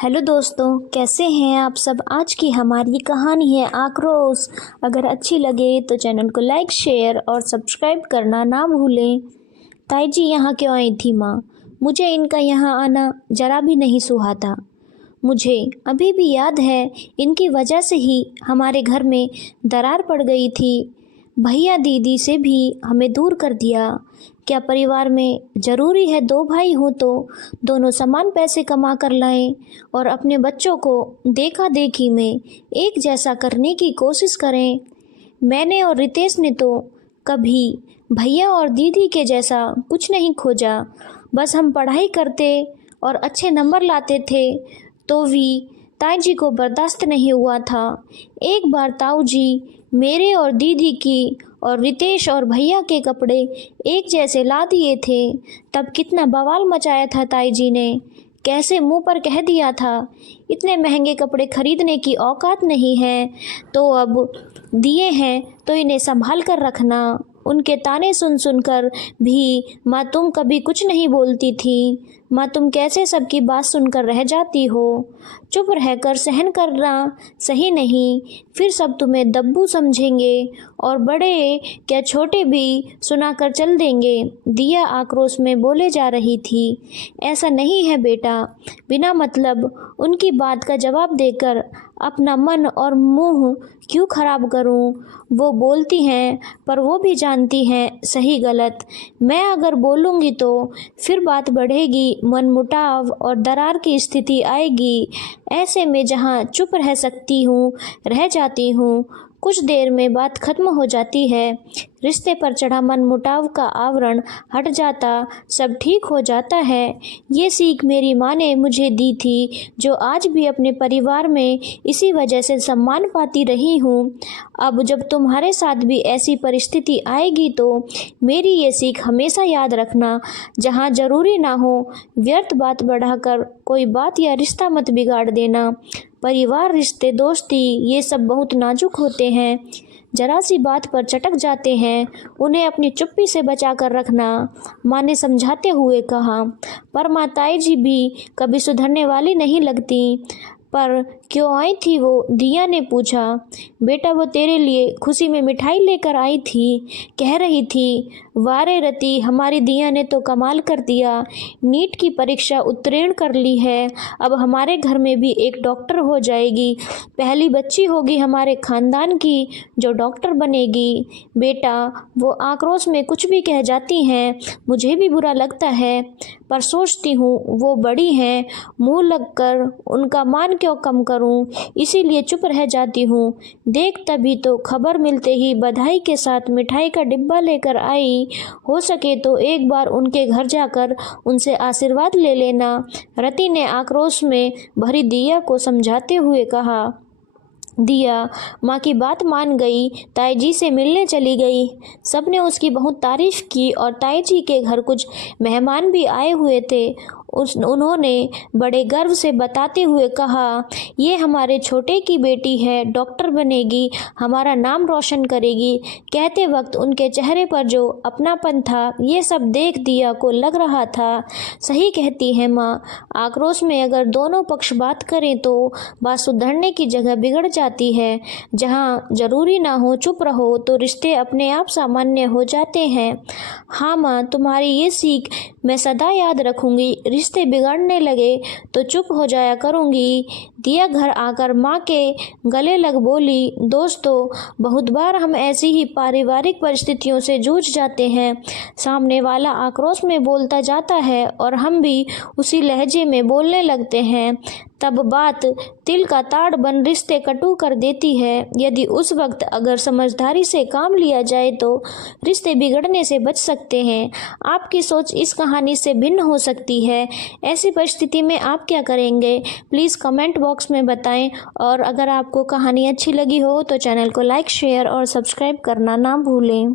Hello दोस्तों, कैसे हैं आप सब। आज की हमारी कहानी है आक्रोश। अगर अच्छी लगे तो चैनल को लाइक शेयर और सब्सक्राइब करना ना भूलें। ताई जी यहाँ क्यों आई थी माँ? मुझे इनका यहाँ आना जरा भी नहीं सुहाता। मुझे अभी भी याद है, इनकी वजह से ही हमारे घर में दरार पड़ गई थी। भैया दीदी से भी हमें दूर कर दिया। क्या परिवार में ज़रूरी है दो भाई हों तो दोनों समान पैसे कमा कर लाएं और अपने बच्चों को देखा देखी में एक जैसा करने की कोशिश करें। मैंने और रितेश ने तो कभी भैया और दीदी के जैसा कुछ नहीं खोजा। बस हम पढ़ाई करते और अच्छे नंबर लाते थे तो भी ताई जी को बर्दाश्त नहीं हुआ था। एक बार ताऊ जी मेरे और दीदी की और रितेश और भैया के कपड़े एक जैसे ला दिए थे। तब कितना बवाल मचाया था ताई जी ने। कैसे मुंह पर कह दिया था, इतने महंगे कपड़े खरीदने की औकात नहीं है, तो अब दिए हैं तो इन्हें संभाल कर रखना। उनके ताने सुन सुनकर भी माँ तुम कभी कुछ नहीं बोलती थी। माँ तुम कैसे सबकी बात सुनकर रह जाती हो? चुप रहकर सहन करना सही नहीं, फिर सब तुम्हें दब्बू समझेंगे और बड़े क्या छोटे भी सुनाकर चल देंगे। दिया आक्रोश में बोले जा रही थी। ऐसा नहीं है बेटा, बिना मतलब उनकी बात का जवाब देकर अपना मन और मुंह क्यों खराब करूं? वो बोलती हैं पर वो भी जानती हैं सही गलत। मैं अगर बोलूँगी तो फिर बात बढ़ेगी, मनमुटाव और दरार की स्थिति आएगी। ऐसे में जहाँ चुप रह सकती हूँ रह जाती हूँ। कुछ देर में बात खत्म हो जाती है, रिश्ते पर चढ़ा मनमुटाव का आवरण हट जाता, सब ठीक हो जाता है। ये सीख मेरी माँ ने मुझे दी थी, जो आज भी अपने परिवार में इसी वजह से सम्मान पाती रही हूँ। अब जब तुम्हारे साथ भी ऐसी परिस्थिति आएगी तो मेरी ये सीख हमेशा याद रखना। जहाँ ज़रूरी ना हो व्यर्थ बात बढ़ाकर कोई बात या रिश्ता मत बिगाड़ देना। परिवार, रिश्ते, दोस्ती ये सब बहुत नाजुक होते हैं, जरा सी बात पर चटक जाते हैं। उन्हें अपनी चुप्पी से बचा कर रखना, माँ ने समझाते हुए कहा। पर माँ ताई जी भी कभी सुधरने वाली नहीं लगती। पर क्यों आई थी वो? दिया ने पूछा। बेटा वो तेरे लिए खुशी में मिठाई लेकर आई थी। कह रही थी, वारे रति हमारी दिया ने तो कमाल कर दिया, नीट की परीक्षा उत्तीर्ण कर ली है, अब हमारे घर में भी एक डॉक्टर हो जाएगी। पहली बच्ची होगी हमारे खानदान की जो डॉक्टर बनेगी। बेटा वो आक्रोश में कुछ भी कह जाती हैं, मुझे भी बुरा लगता है, पर सोचती हूँ वो बड़ी हैं, मुँह लगकर उनका मान क्यों कम करूँ, इसीलिए चुप रह जाती हूँ। देख तभी तो खबर मिलते ही बधाई के साथ मिठाई का डिब्बा लेकर आई। हो सके तो एक बार उनके घर जाकर उनसे आशीर्वाद ले लेना। रति ने आक्रोश में भरी दिया को समझाते हुए कहा। दिया माँ की बात मान गई, ताई जी से मिलने चली गई। सबने उसकी बहुत तारीफ की और ताई जी के घर कुछ मेहमान भी आए हुए थे। उन्होंने बड़े गर्व से बताते हुए कहा, ये हमारे छोटे की बेटी है, डॉक्टर बनेगी, हमारा नाम रोशन करेगी। कहते वक्त उनके चेहरे पर जो अपनापन था, ये सब देख दिया को लग रहा था सही कहती है माँ। आक्रोश में अगर दोनों पक्ष बात करें तो बात सुधरने की जगह बिगड़ जाती है। जहाँ जरूरी ना हो चुप रहो तो रिश्ते अपने आप सामान्य हो जाते हैं। हाँ माँ, तुम्हारी ये सीख मैं सदा याद रखूंगी। रिश्ते बिगड़ने लगे तो चुप हो जाया करूंगी। दिया घर आकर माँ के गले लग बोली। दोस्तों, बहुत बार हम ऐसी ही पारिवारिक परिस्थितियों से जूझ जाते हैं। सामने वाला आक्रोश में बोलता जाता है और हम भी उसी लहजे में बोलने लगते हैं। तब बात तिल का ताड़ बन रिश्ते कटु कर देती है। यदि उस वक्त अगर समझदारी से काम लिया जाए तो रिश्ते बिगड़ने से बच सकते हैं। आपकी सोच इस कहानी से भिन्न हो सकती है। ऐसी परिस्थिति में आप क्या करेंगे? प्लीज़ कमेंट बॉक्स में बताएं। और अगर आपको कहानी अच्छी लगी हो तो चैनल को लाइक शेयर और सब्सक्राइब करना ना भूलें।